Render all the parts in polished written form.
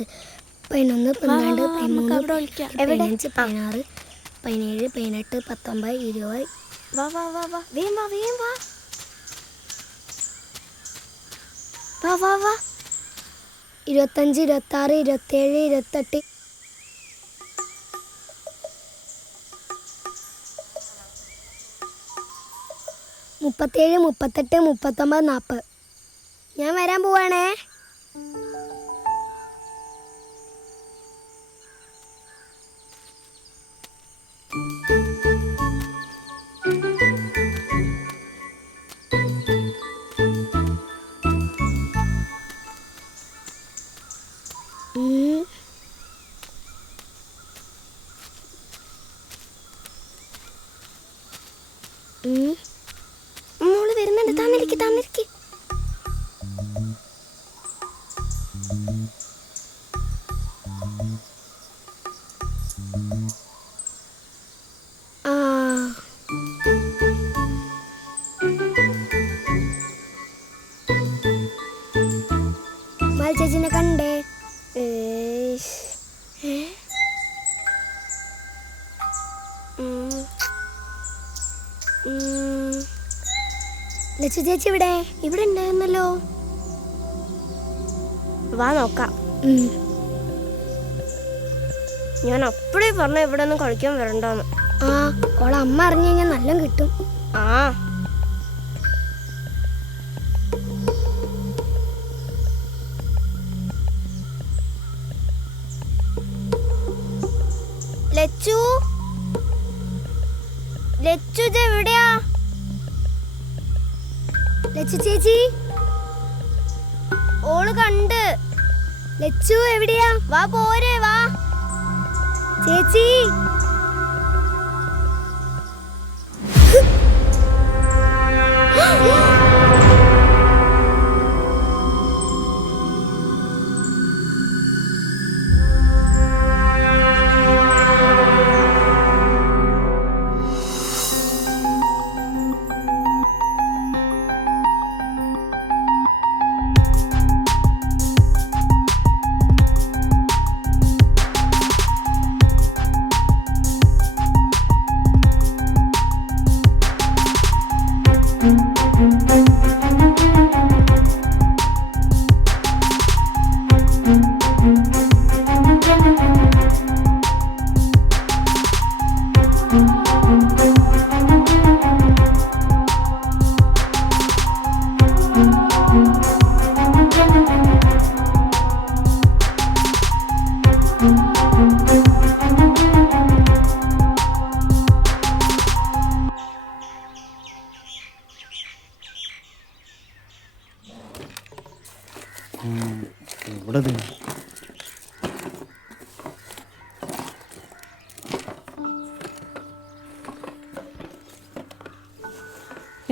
10 11 12 13 15 16 17 18 19 20 വാ വാ വാ വാ വേം വാ വേം വാ വാ വാ വാ 25 26 27 28 37 38 39 40 ഞാൻ വരാൻ പോവാണേ. മോള് വരുന്നുണ്ട്. തന്നിരിക്ക് തന്നിരിക്ക്. ചേച്ചിനെ കണ്ടേ? ലച്ചു ചേച്ചി ഇവിടെ ഉണ്ടായിരുന്നല്ലോ. വാ നോക്കാം. ഞാൻ അപ്പഴേ പറഞ്ഞ ഇവിടെ ഒന്നും കളിക്കാൻ വരണ്ടെന്ന്. ഓളെ അമ്മ അറിഞ്ഞു കഴിഞ്ഞാൽ നല്ല കിട്ടും. ലച്ചു ലച്ചു എവിടെയാ? ലച്ചു ചേച്ചി ഓള് കണ്ട്. ലച്ചു എവിടെയാ? വാ പോരെ വാ ചേച്ചി.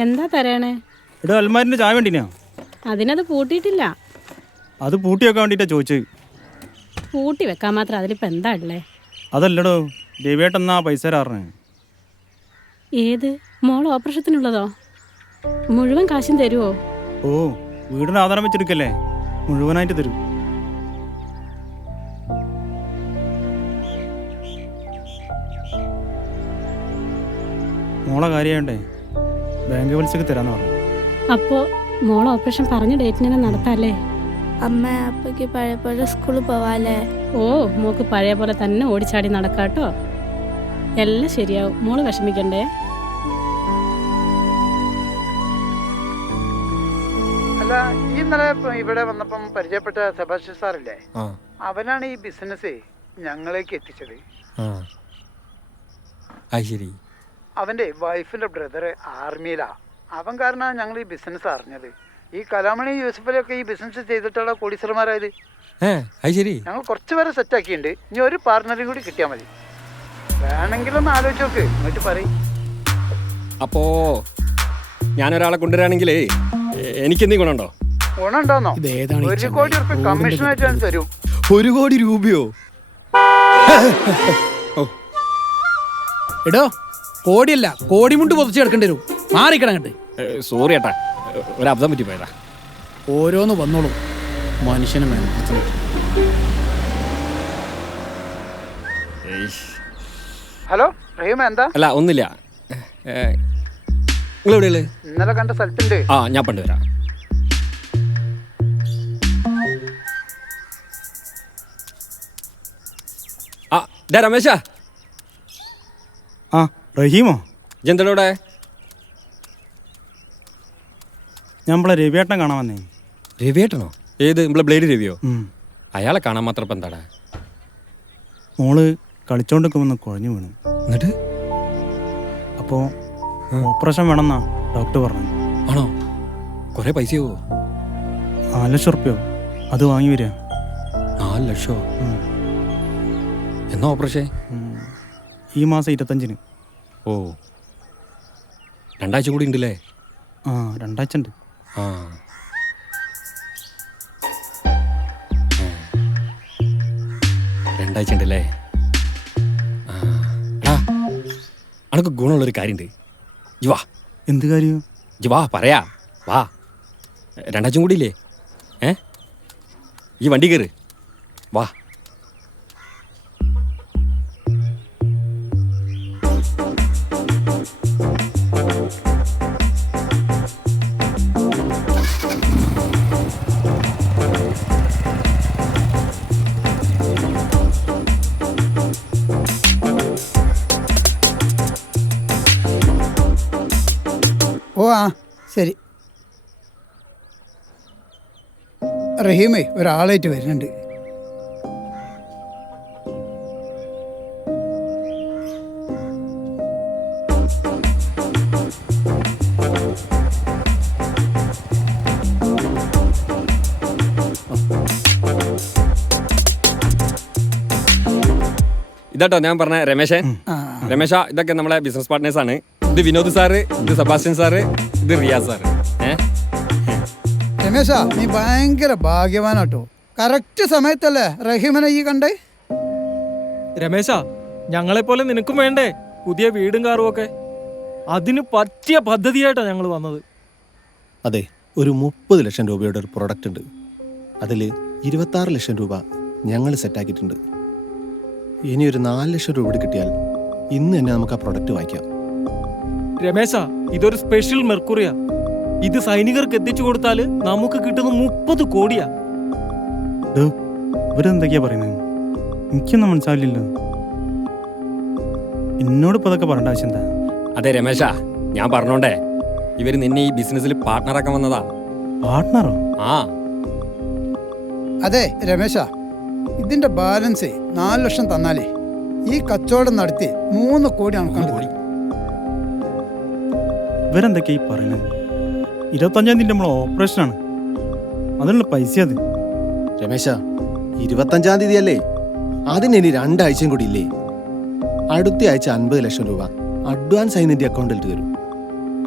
എന്താ തരണേ? ഇവിടെ അൽമാരിന്റെ ചായ വേണ്ടിനാ? അതിനത് പൂട്ടിയിട്ടില്ല. അത് പൂട്ടി വെക്കാൻ വേണ്ടിട്ടാ ചോദിച്ചത്. പൂട്ടി വെക്കാൻ മാത്രം അതിലിപ്പോ എന്താ ഉള്ളേ? അതല്ലടോ, രവിയേട്ടെന്നാ പൈസ തരാറേ. ഏത് മോൾ ഓപ്പറേഷത്തിനുള്ളതോ? മുഴുവൻ കാശും തരുവോ? ഓ, വീടിന് ആധാരം വെച്ചെടുക്കല്ലേ, മുഴുവനായിട്ട് തരും. മോളെ കാര്യമായോണ്ടേ ബാങ്ക് പലിശക്ക് തരാന്ന് പറഞ്ഞു. അപ്പോ മോൾ ഓപ്പറേഷൻ പറഞ്ഞ ഡേറ്റിന് തന്നെ നടത്താല്ലേ? അമ്മ അപ്പക്ക് പഴയ പോലെ സ്കൂളിൽ പോവാല്ലേ? ഓ, മോക്ക് പഴയ പോലെ തന്നെ ഓടിച്ചാടി നടക്കാട്ടോ. എല്ലാം ശരിയാവും, മോള് വിഷമിക്കണ്ടേ. അല്ല, ഈ ഇന്നലെ ഇവിടെ വന്നപ്പം പരിചയപ്പെട്ട സെബാസ്റ്റ്യൻ സാറില്ലേ, അവനാണ് ഈ ബിസിനസ് ഞങ്ങളേക്ക് എത്തിച്ചത്. അവന്റെ വൈഫിന്റെ ബ്രദർ ആർമിയിലാ. അവൻ കാരണമാണ് ഞങ്ങൾ ഈ ബിസിനസ് അറിഞ്ഞത്. ഈ കലാമണി യൂസഫലിയൊക്കെ ഈ ബിസിനസ് ചെയ്തിട്ടുള്ള കോടീശ്വരന്മാരായത്. ഞങ്ങൾ കുറച്ച് പേരെ സെറ്റ് ആക്കിയിട്ടുണ്ട്. ഇനി ഒരു പാർട്ണറും കൂടി കിട്ടിയാൽ മതി. വേണമെങ്കിലൊന്ന് ആലോചിച്ച് നോക്ക്, എന്നിട്ട് പറയും. അപ്പോ ഞാനൊരാളെ കൊണ്ടുവരാണെങ്കിലേ എനിക്കെന്തെങ്കിലും ഗുണമുണ്ടോ? ഗുണമുണ്ടോന്നോ? 1 കോടി രൂപ കമ്മീഷനായിട്ട് ഞാൻ തരും. 1 കോടി രൂപയോ? എടോ, കോടിയല്ല കോടിമുണ്ട് പൊതിച്ച് കിടക്കേണ്ടി വരും. മാറിക്കിടങ്ങട്ട്. സോറി ഏട്ടാ, ഒരു അബദ്ധം പറ്റി പോയതാ. ഓരോന്ന് വന്നോളും, മനുഷ്യനും വേണം. ഹലോ റഹീമ എന്താ? അല്ല ഒന്നുമില്ല. നിങ്ങളെവിടെയുള്ളത്? ഇന്നലെ കണ്ട സ്ഥലത്തുണ്ട്. ആ ഞാൻ പണ്ട് വരാം. ആ ഡാ രമേശാ. ആ റഹീമോ? ജന്തലോടെ നമ്മളെ രവിയേട്ടൻ കാണാൻ വന്നേ. രവിയേട്ടനോ? ഏത് നമ്മളെ ബ്ലേഡ് രവിയോ? ഉം. അയാളെ കാണാൻ മാത്രം ഇപ്പം എന്താടാ? മോള് കളിച്ചോണ്ടിരിക്കുമെന്ന് കുഴഞ്ഞു വീണു. എന്നിട്ട് അപ്പോൾ ഓപ്പറേഷൻ വേണമെന്നാ ഡോക്ടർ പറഞ്ഞു. ആണോ? കുറേ പൈസയോ? 4 ലക്ഷം ഉറുപ്പ്യോ അത് വാങ്ങി വരിക. 4 ലക്ഷോ? എന്നാ ഓപ്പറേഷൻ? ഈ മാസം 25-ന്. ഓ 2 ആഴ്ച കൂടി ഉണ്ടല്ലേ? ആ 2 ആഴ്ച ഉണ്ട്. ആ 2 ആഴ്ച ഉണ്ടല്ലേ? ആ അനക്ക് ഗുണമുള്ളൊരു കാര്യമുണ്ട്. യുവാ. എന്ത് കാര്യം? വാ പറയാ വാ. 2 ആഴ്ച കൂടി ഇല്ലേ? ഈ വണ്ടി കയറ് വാ. ഓ ആ ശരി. റഹീമേ ഒരാളായിട്ട് വരുന്നുണ്ട്. ഇതാട്ടോ ഞാൻ പറഞ്ഞ രമേശൻ. രമേശ ഇതൊക്കെ നമ്മളെ ബിസിനസ് പാർട്ട്നേഴ്സ് ആണ്. ഇത് വിനോദ് സാറ്, ഇത് സെബാസ്റ്റ്യൻ സാറ്, ഇത് റിയാസ് സാറ്. രമേശ നീ ഭയങ്കര ഭാഗ്യവാനാട്ടോ. കറക്റ്റ് സമയത്തല്ലേ റഹീമനെ ഈ കണ്ടേ? രമേശ ഞങ്ങളെപ്പോലെ നിനക്കും വേണ്ടേ പുതിയ വീടും കാറും ഒക്കെ? അതിന് പറ്റിയ പദ്ധതിയായിട്ടാണ് ഞങ്ങൾ വന്നത്. അതെ, ഒരു 30 ലക്ഷം രൂപയുടെ ഒരു പ്രൊഡക്റ്റ് ഉണ്ട്. അതിൽ 26 ലക്ഷം രൂപ ഞങ്ങൾ സെറ്റാക്കിയിട്ടുണ്ട്. ഇനി ഒരു 4 ലക്ഷം രൂപ കൂടി കിട്ടിയാൽ ഇന്ന് തന്നെ നമുക്ക് ആ പ്രൊഡക്റ്റ് വാങ്ങിക്കാം. രമേശ ഇതൊരു സ്പെഷ്യൽ മെർക്കുറിയാ. ഇത് സൈനികർക്ക് എത്തിച്ചു കൊടുത്താൽ നമുക്ക് കിട്ടുന്ന 30 കോടിയാ. ഇവരെന്തൊക്കെയാ പറയുന്നത്? എനിക്കൊന്നും മനസ്സിലാവില്ലല്ലോ. എന്നോട് ഇപ്പൊ അതൊക്കെ പറയേണ്ട ആവശ്യം എന്താ? അതെ രമേശ, ഞാൻ പറഞ്ഞോണ്ടേ ഇവര് നിന്നെ ഈ ബിസിനസ്സിൽ പാർട്ട്ണറാക്കാൻ വന്നതാ. പാർട്ട്ണറോ? ആ അതെ രമേശ, ഇതിന്റെ ബാലൻസ് 4 ലക്ഷം തന്നാലേ ഈ കച്ചവടം നടത്തി 3 കോടി നമുക്ക്. ഇവരെന്തൊക്കെയാ ഈ പറയുന്നത്? 25-ാം തീയതി നമ്മളെ ഓപ്പറേഷനാണ്. അതിനുള്ള പൈസ അത്. രമേശ 25-ാം തീയതി അല്ലേ? അതിന് ഇനി 2 ആഴ്ചയും കൂടി ഇല്ലേ? അടുത്ത ആഴ്ച 50 ലക്ഷം രൂപ അഡ്വാൻസ് ആയി നിന്റെ അക്കൗണ്ടിൽ തരും.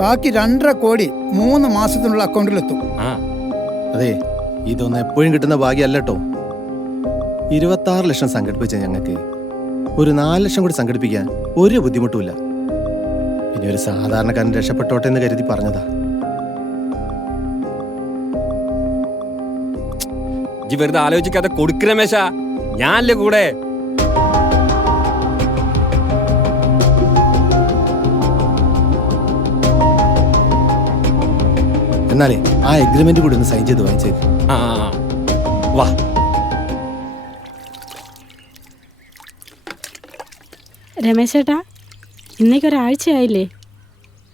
ബാക്കി 2.5 കോടി 3 മാസത്തിനുള്ള അക്കൗണ്ടിലെത്തും. അതെ, ഇതൊന്നും എപ്പോഴും കിട്ടുന്ന ഭാഗ്യമല്ല കേട്ടോ. 26 ലക്ഷം സംഘടിപ്പിച്ച ഞങ്ങൾക്ക് ഒരു 4 ലക്ഷം കൂടി സംഘടിപ്പിക്കാൻ ഒരു ബുദ്ധിമുട്ടുമില്ല. പിന്നെ ഒരു സാധാരണക്കാരൻ രക്ഷപ്പെട്ടോട്ടെ എന്ന് കരുതി പറഞ്ഞതാ. ജി വെറുതെ ആലോചിക്കാതെ കൊടുക്ക് രമേശ, ഞാനല്ലേ കൂടെ. എന്നാലേ ആ എഗ്രിമെന്റ് കൂടി ഒന്ന് സൈൻ ചെയ്ത് വാങ്ങിച്ചേക്ക്. വാ. രമേശേട്ടാ, ഇന്നേക്ക് ഒരാഴ്ചയായില്ലേ?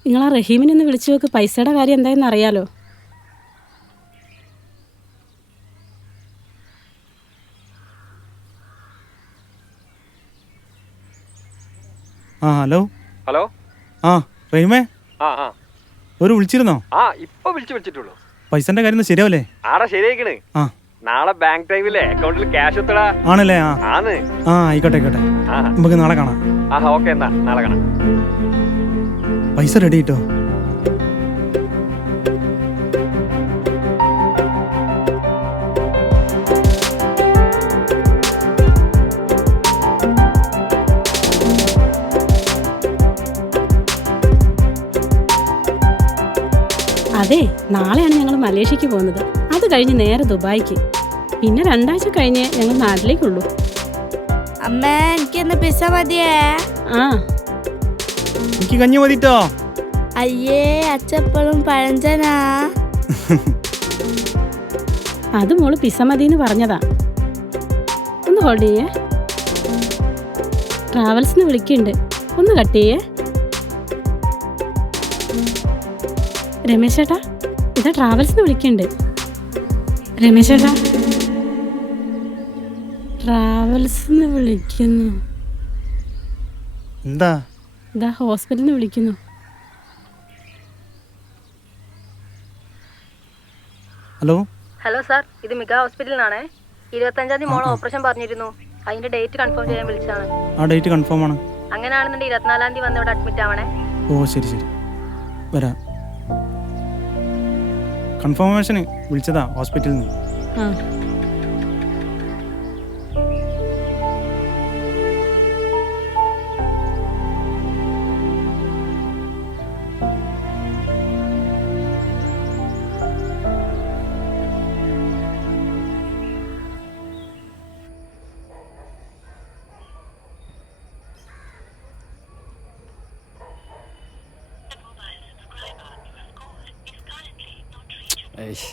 നിങ്ങൾ ആ റഹീമിനെ ഒന്ന് വിളിച്ചു നോക്ക്. പൈസയുടെ കാര്യം എന്തായെന്ന് അറിയാലോ. ആ ഹലോ. ഹലോ. ആ റഹീമേ, ഒരു വിളിച്ചിരുന്നോ? ആ ഇപ്പൊ വിളിച്ചിട്ടുള്ളൂ. പൈസന്റെ കാര്യം ഒന്നും ശരിയാവല്ലേ? ആടാ ശരിയായിക്കണ്. ആ നാളെ ബാങ്ക് ടൈമിലെ അക്കൗണ്ടിൽ ക്യാഷ് എത്തടാ. ആണല്ലേ? ആന്ന്. ആ ആയിക്കോട്ടെ ആയിക്കോട്ടെ, നമുക്ക് നാളെ കാണാം. ഓക്കെ, എന്നാ നാളെ കാണാം. പൈസ റെഡി കിട്ടോ? അതെ, നാളെയാണ് ഞങ്ങൾ മലേഷ്യക്ക് പോകുന്നത്. അത് കഴിഞ്ഞ് നേരെ ദുബായിക്ക്. പിന്നെ 2 ആഴ്ച കഴിഞ്ഞ് ഞങ്ങൾ നാട്ടിലേക്കുള്ളൂ. അമ്മ എനിക്കൊന്ന് പിസ്സ മതിയേ. ആ എനിക്ക് കഞ്ഞി മതിട്ടോ. അയ്യേ അച്ചപ്പോഴും പഴഞ്ചനാ. അത് മോള് പിസ മതിന്ന് പറഞ്ഞതാ. ഒന്ന് ഹോൾഡ് ചെയ്യേ. ട്രാവൽസിന് വിളിക്കുന്നുണ്ട്, ഒന്ന് കട്ട് ചെയ്യേ. രമേശ് ചേട്ടാ, ഇതാ ട്രാവൽസിന് വിളിക്കുന്നുണ്ട്. രമേശ് ചേട്ടാ, ട്രാവൽസിന് വിളിക്കുന്നു. എന്താ? ഇതാ ഹോസ്പിറ്റലിൽ നിന്ന് വിളിക്കുന്നു. ഹലോ ഹലോ സാർ, ഇത് മിക ഹോസ്പിറ്റലിനാണേ. 25-ാം തീയതി മോളെ ഓപ്പറേഷൻ പറഞ്ഞിരുന്നു. അതിന്റെ ഡേറ്റ് കൺഫേം ചെയ്യാൻ വിളിച്ചാണ്. ആ ഡേറ്റ് കൺഫേം ആണ്. അങ്ങനെയാണെന്നുണ്ടെങ്കിൽ 24-ാം തീയതി വന്ന് ഇവിടെ അഡ്മിറ്റ് ആവണേ. ഓ ശരി ശരി, വരാം. കൺഫർമേഷന് വിളിച്ചതാ ഹോസ്പിറ്റലിൽ നിന്ന്. ആ ഏയ്.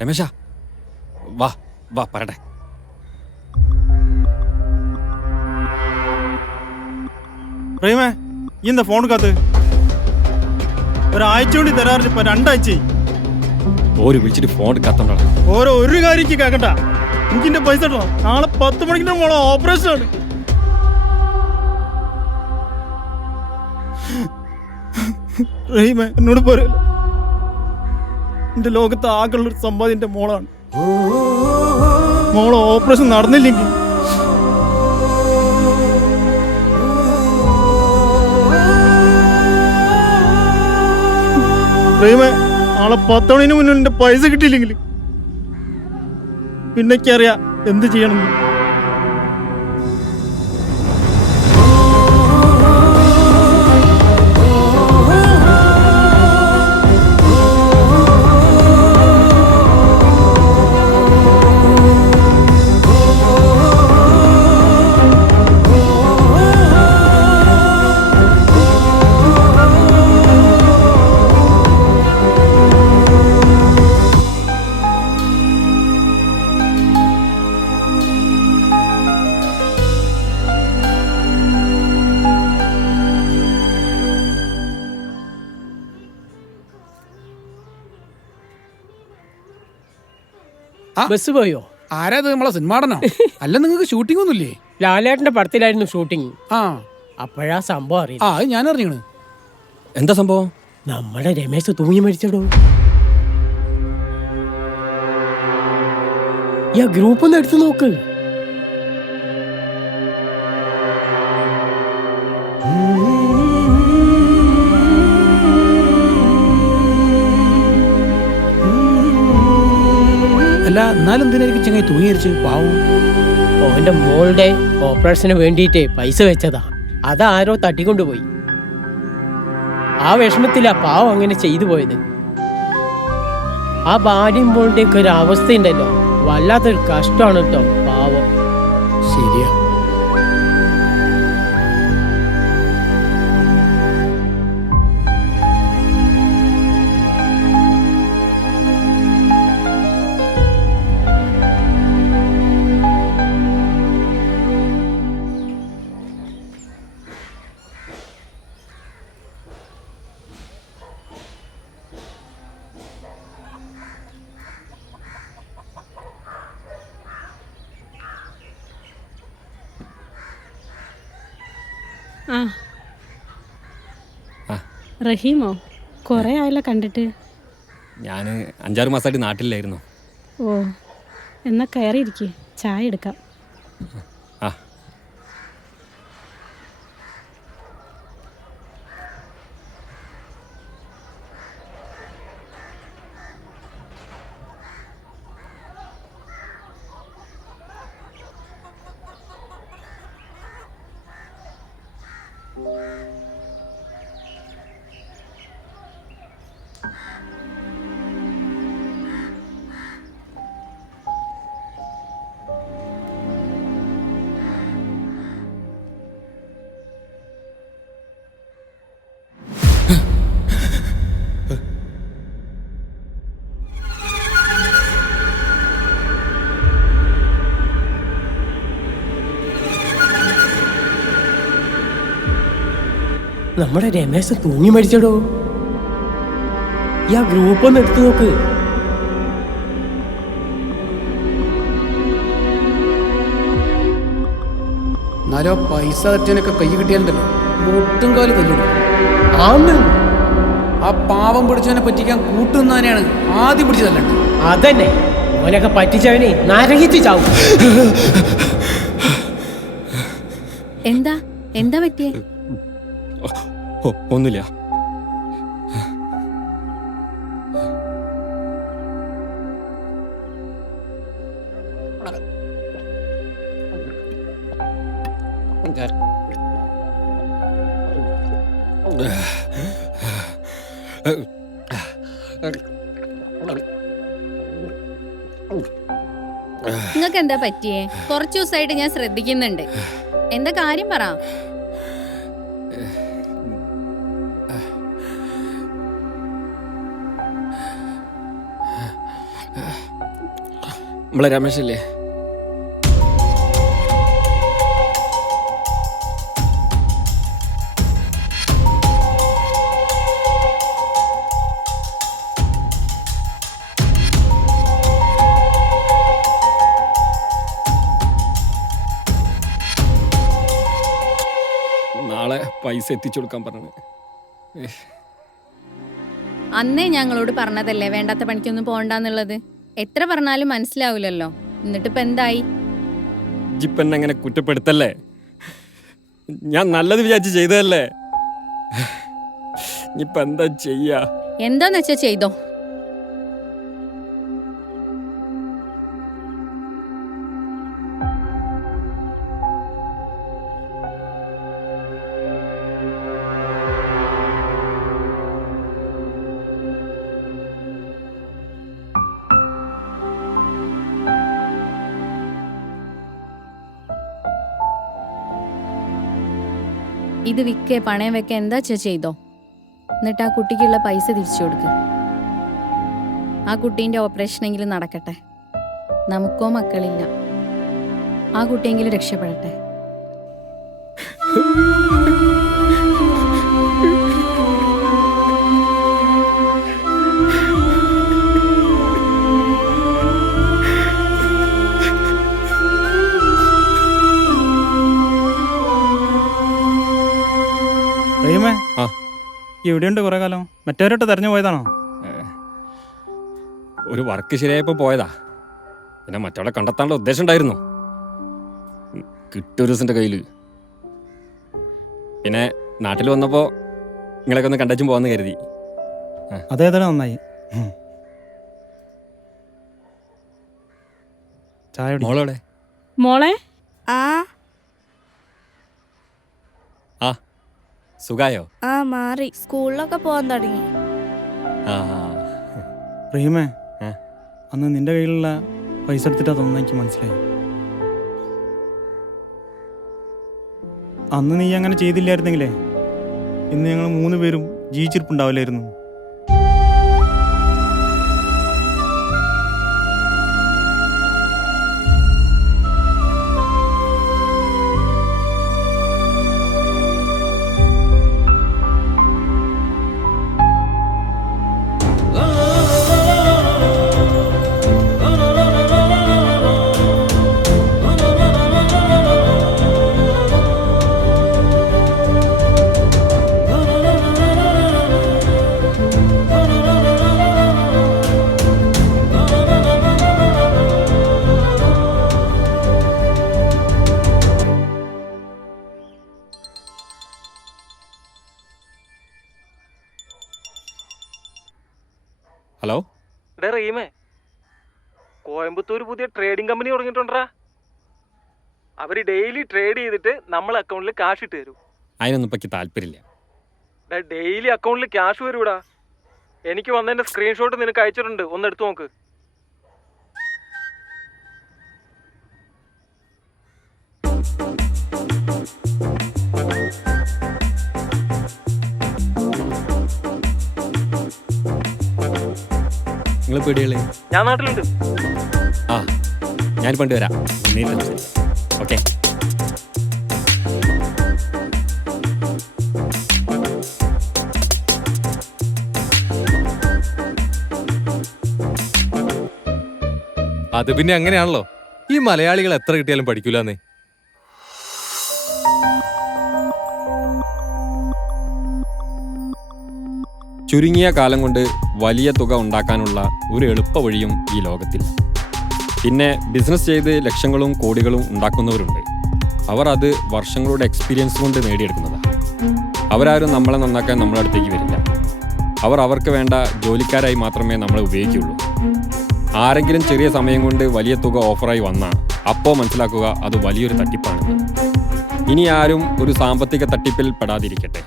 രമേശ വാ വാ പറട്ടെ. റഹീമേ, ഈ എന്താ ഫോൺ കാത്ത്? ഒരാഴ്ച കൊണ്ട് തരാറില്ല, ഇപ്പൊ 2 ആഴ്ചയായി. ഓര് വിളിച്ചിട്ട് ഫോൺ എടുക്കാത്തോണ്ടാണ്. ഓരോ ഒരു കാര്യം കേക്കണ്ട, എനിക്കിന്റെ പൈസ ഇട്ടോ. നാളെ 10 മണിക്ക് മോളെ ഓപ്പറേഷൻ ആണ്. റഹീമേ, എന്നോട് പറയല്ല, എന്റെ ലോകത്ത് ആകെയുള്ളൊരു സമ്പാദ്യം എന്റെ മോളാണ്. മോളെ ഓപ്പറേഷൻ നടന്നില്ലെങ്കിൽ റഹീമേ, നാളെ 10 മണിന് മുന്നേ എന്റെ പൈസ കിട്ടിയില്ലെങ്കിൽ പിന്നൊക്കെയറിയാം എന്ത് ചെയ്യണം. ബസ് പോയോ? ആരാത് നമ്മളെ സിനിമാടനോ? അല്ല നിങ്ങൾക്ക് ഷൂട്ടിംഗ് ഒന്നുമില്ലേ? ലാലേട്ടന്റെ പടത്തിലായിരുന്നു ഷൂട്ടിങ്. ആ അപ്പോഴാ സംഭവം അറിയാം. അത് ഞാൻ അറിഞ്ഞു. എന്താ സംഭവം? നമ്മുടെ രമേശ് തൂങ്ങി മരിച്ചടോ. ഈ ഗ്രൂപ്പ് ഒന്ന് എടുത്തു നോക്ക്. അല്ല എന്നാലും എന്തിനായിരിക്കും ചങ്ങായി തൂങ്ങി മരിച്ച്? പാവം. ഓന്റെ മോളുടെ ഓപ്പറേഷന് വേണ്ടിയിട്ട് പൈസ വെച്ചതാ. അതാരോ തട്ടിക്കൊണ്ടുപോയി. ആ വിഷമത്തിലാ പാവം അങ്ങനെ ചെയ്തു പോയത്. ആ ഭാര്യയും മോളുടെ ഒക്കെ ഒരു അവസ്ഥയുണ്ടല്ലോ, വല്ലാത്തൊരു കഷ്ടമാണ് കേട്ടോ പാവം. ശരിയാ. റഹീമോ, കുറേ ആയല്ലോ കണ്ടിട്ട്. ഞാൻ 5-6 മാസമായിട്ട് നാട്ടിലായിരുന്നു. ഓ, എന്നാ കയറിയിരിക്കേ, ചായ എടുക്കാം. ആ നമ്മുടെ രമേശ് തൂങ്ങി മരിച്ചടോ. ഈ ഗ്രൂപ്പ് ഒന്ന് എടുത്തു നോക്ക്. എന്നാലോ പൈസ അച്ഛനൊക്കെ കൈ കിട്ടിയാലുണ്ടല്ലോ മുട്ടും കാല് തല്ലിടും. ആന്ന് ആ പാവം പിടിച്ചവനെ പറ്റിക്കാൻ കൂട്ടുന്നവനെയാണ് ആദ്യം പിടിച്ച് തല്ലണ്ട്. അതന്നെ, ഓനൊക്കെ പറ്റിച്ചവനെ നരകിച്ച് ചാവും. എന്താ എന്താ പറ്റിയേ? ഒന്നുമില്ല. നിങ്ങൾക്ക് എന്താ പറ്റിയേ? കുറച്ചു ദിവസമായിട്ട് ഞാൻ ശ്രദ്ധിക്കുന്നുണ്ട്. എന്താ കാര്യം പറ. നമ്മളെ രമേശല്ലേ, നാളെ പൈസ എത്തിച്ചു കൊടുക്കാൻ പറഞ്ഞു. അന്നേ ഞങ്ങളോട് പറഞ്ഞതല്ലേ വേണ്ടാത്ത പണിക്കൊന്നും പോകണ്ടെന്നുള്ളത്. എത്ര പറഞ്ഞാലും മനസ്സിലാവില്ലല്ലോ. എന്നിട്ടിപ്പോ എന്തായി? ജിപ്പന്നെ അങ്ങനെ കുറ്റപ്പെടുത്തല്ലേ. ഞാൻ നല്ലത് വിചാരിച്ച് ചെയ്തതല്ലേ. ഇപ്പൊ എന്താ ചെയ്യാ? എന്താന്ന് വെച്ചാ ചെയ്തോ. ഇത് വിൽക്കേ പണയം വെക്കേ എന്താ ചെയ്തോ. എന്നിട്ട് ആ കുട്ടിക്കുള്ള പൈസ തിരിച്ചു കൊടുക്ക്. ആ കുട്ടീൻ്റെ ഓപ്പറേഷനെങ്കിലും നടക്കട്ടെ. നമുക്കോ മക്കളില്ല. ആ കുട്ടിയെങ്കിലും രക്ഷപ്പെടട്ടെ. റഹീമേ ആ. എവിടെയുണ്ട് കുറെ കാലം? മറ്റവരോട്ട് തെരഞ്ഞു പോയതാണോ? ഒരു വർക്ക് ശരിയായപ്പോൾ പോയതാ. പിന്നെ മറ്റവളെ കണ്ടെത്താനുള്ള ഉദ്ദേശം ഉണ്ടായിരുന്നു. കിട്ടിയ ഒരു ദിവസത്തെ കയ്യിൽ. പിന്നെ നാട്ടിൽ വന്നപ്പോൾ നിങ്ങളൊക്കെ ഒന്ന് കണ്ടച്ചും പോകാമെന്ന് കരുതി. അതേതായാലും നന്നായി. ചായ കുടി. മോളോടെ മോളെ ആ സുഖായോ? ആ മാറി, സ്കൂളിലൊക്കെ പോകാൻ തുടങ്ങി. ആ റഹീമേ, അന്ന് നിന്റെ കയ്യിലുള്ള പൈസ എടുത്തിട്ടാ തോന്നുന്നു എനിക്ക് മനസ്സിലായി. അന്ന് നീ അങ്ങനെ ചെയ്തില്ലായിരുന്നെങ്കിലേ ഇന്ന് ഞങ്ങൾ 3 പേരും ജീവിച്ചിരിപ്പുണ്ടാവില്ലായിരുന്നു. ഹലോ റഹീമേ, കോയമ്പത്തൂർ പുതിയ ട്രേഡിംഗ് കമ്പനി തുടങ്ങിയിട്ടുണ്ടാ. അവര് ഡെയിലി ട്രേഡ് ചെയ്തിട്ട് നമ്മളെ അക്കൗണ്ടിൽ ക്യാഷ് ഇട്ട് തരും. അതിനൊന്നും ഇപ്പം താല്പര്യമില്ല. ഡെയിലി അക്കൗണ്ടിൽ ക്യാഷ് വരൂടാ. എനിക്ക് വന്നതിന്റെ സ്ക്രീൻഷോട്ട് നിനക്ക് അയച്ചിട്ടുണ്ട്, ഒന്ന് എടുത്തു നോക്ക്. നിങ്ങൾ പേടികളെ? ഞാൻ നാട്ടിലുണ്ട്. ആ ഞാൻ പണ്ട് വരാം. ഓക്കെ. അത് പിന്നെ അങ്ങനെയാണല്ലോ, ഈ മലയാളികൾ എത്ര കിട്ടിയാലും പഠിക്കൂലെന്നേ. ചുരുങ്ങിയ കാലം കൊണ്ട് വലിയ തുക ഉണ്ടാക്കാനുള്ള ഒരു എളുപ്പ വഴിയും ഈ ലോകത്തിൽ. പിന്നെ ബിസിനസ് ചെയ്ത് ലക്ഷങ്ങളും കോടികളും ഉണ്ടാക്കുന്നവരുണ്ട്. അവർ അത് വർഷങ്ങളുടെ എക്സ്പീരിയൻസ് കൊണ്ട് നേടിയെടുക്കുന്നതാണ്. അവരാരും നമ്മളെ നന്നാക്കാൻ നമ്മുടെ അടുത്തേക്ക് വരില്ല. അവർ അവർക്ക് വേണ്ട ജോലിക്കാരായി മാത്രമേ നമ്മളെ ഉപയോഗിക്കുകയുള്ളൂ. ആരെങ്കിലും ചെറിയ സമയം കൊണ്ട് വലിയ തുക ഓഫറായി വന്നാൽ അപ്പോൾ മനസ്സിലാക്കുക അത് വലിയൊരു തട്ടിപ്പാണ്. ഇനി ആരും ഒരു സാമ്പത്തിക തട്ടിപ്പിൽ പെടാതിരിക്കട്ടെ.